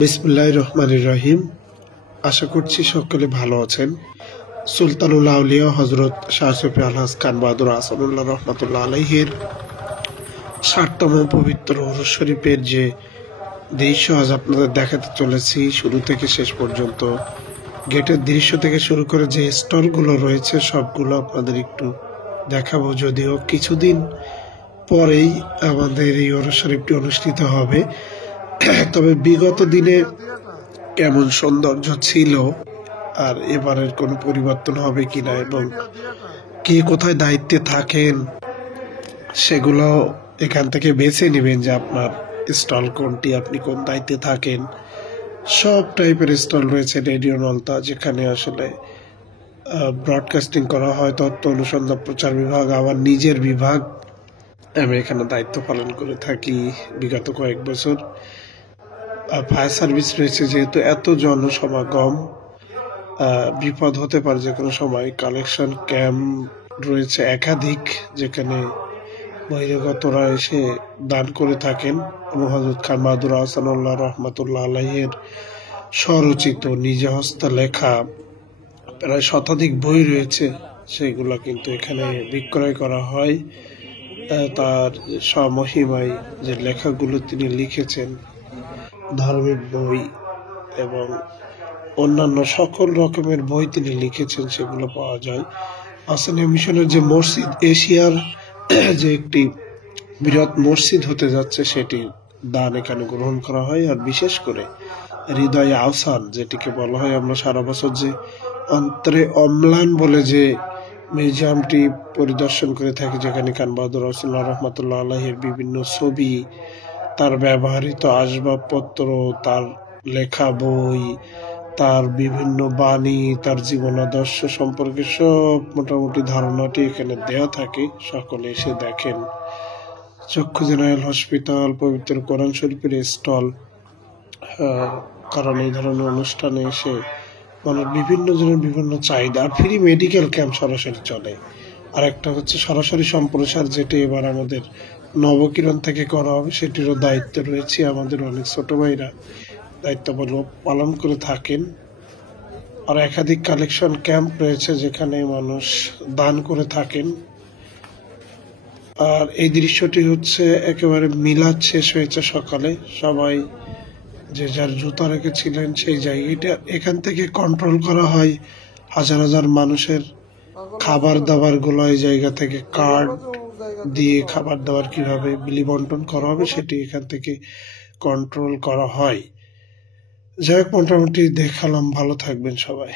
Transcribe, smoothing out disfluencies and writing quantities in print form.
বিসমিল্লাহির রহমানির রহিম। আশা করছি সকলে ভালো আছেন। সুলতানুল আউলিয়া হযরত শাহ সুফি আলহাজ খান বাহাদুর আহসানুল্লাহ রহমাতুল্লাহ আলাইহির ৬০তম পবিত্র উরুস শরীফের যে দৃশ্য আজ আপনাদের দেখাতে চলেছি, শুরু থেকে শেষ পর্যন্ত গেটের দৃশ্য থেকে শুরু করে যে স্টলগুলো রয়েছে সবগুলো আপনাদের একটু দেখাবো। যদিও কিছুদিন পরেই আমাদের এই উরুস শরীফটি অনুষ্ঠিত হবে, তবে বিগত দিনে কেমন সৌন্দর্য ছিল আর এবারের কোনো পরিবর্তন হবে কিনা এবং কে কোথায় দায়িত্বে থাকেন সেগুলো এখান থেকে বেছে নেবেন যে আপনার স্টল কোনটি, আপনি কোন দায়িত্বে থাকেন। সব টাইপের স্টল রয়েছে। রেডিও নলতা, যেখানে আসলে ব্রডকাস্টিং করা হয়, তথ্য অনুসন্ধান প্রচার বিভাগ, আমার নিজের বিভাগ, আমি এখানে দায়িত্ব পালন করে থাকি বিগত কয়েক বছর। ফায়ার সার্ভিস রয়েছে, যেহেতু এত জনসমাগম বিপদ হতে পারে যে কোনো সময়। কালেকশন ক্যাম্প রয়েছে একাধিক, যেখানে বহিরাগতরা এসে দান করে থাকেন এবং হযরত খান বাহাদুর আহসানুল্লাহ রহমাতুল্লাহ আলাইহির স্বরচিত নিজে হস্তে লেখা প্রায় শতাধিক বই রয়েছে, সেগুলো কিন্তু এখানে বিক্রয় করা হয়। তার স্বমহিমায় যে লেখাগুলো তিনি লিখেছেন, ধার্মিক বই এবং অন্যান্য সকল রকমের বই তিনি লিখেছেন, সেগুলো পাওয়া যায়। আহসানিয়া মিশনের যে মসজিদ, এশিয়ার যে একটি বৃহৎ মসজিদ হতে যাচ্ছে, সেটি দান এখানে গ্রহণ করা হয়। আর বিশেষ করে হৃদয়ে আহসান, যেটিকে বলা হয় আমরা সারা বছর যে অন্তরে অম্লান বলে যে মিউজিয়ামটি পরিদর্শন করে থাকি, যেখানে খান বাহাদুর আহসানুল্লাহ রহমাতুল্লাহ আলাইহির বিভিন্ন ছবি, তার ব্যবহৃত আসবাবপত্র, তার লেখা বই, তার বিভিন্ন বাণী, তার জীবনাদর্শ সম্পর্কে সব মোটামুটি ধারণাটি এখানে দেয়া থাকে। সকলে এসে দেখেন। চক্ষু জেনারেল হসপিটাল, পবিত্র কোরআন শরীফের স্টল, কারণ এই ধরনের অনুষ্ঠানে এসে মানুষ বিভিন্ন জনের বিভিন্ন চাহিদা। আর ফ্রি মেডিকেল ক্যাম্প সরাসরি চলে। আর একটা হচ্ছে সরাসরি সম্প্রচার, যেটি এবার আমাদের নবকিরণ থেকে করা হবে, সেটিরও দায়িত্ব রয়েছে। আমাদের অনেক ছোট ভাইরা দায়িত্ব পালন করে থাকেন। আর একাধিক কালেকশন ক্যাম্প রয়েছে, যেখানে মানুষ দান করে থাকেন। আর এই দৃশ্যটি হচ্ছে একেবারে মিলাদ শেষ হয়েছে সকালে, সবাই যে যার জুতা রেখেছিলেন সেই জায়গাটা এখান থেকে কন্ট্রোল করা হয়। হাজার হাজার মানুষের খাবার দাবার গুলো এই জায়গা থেকে কার্ড দিয়ে খাবার দাবার কিভাবে বিলি বন্টন করা হবে সেটি এখান থেকে কন্ট্রোল করা হয়। যাই হোক, মোটামুটি দেখালাম। ভালো থাকবেন সবাই।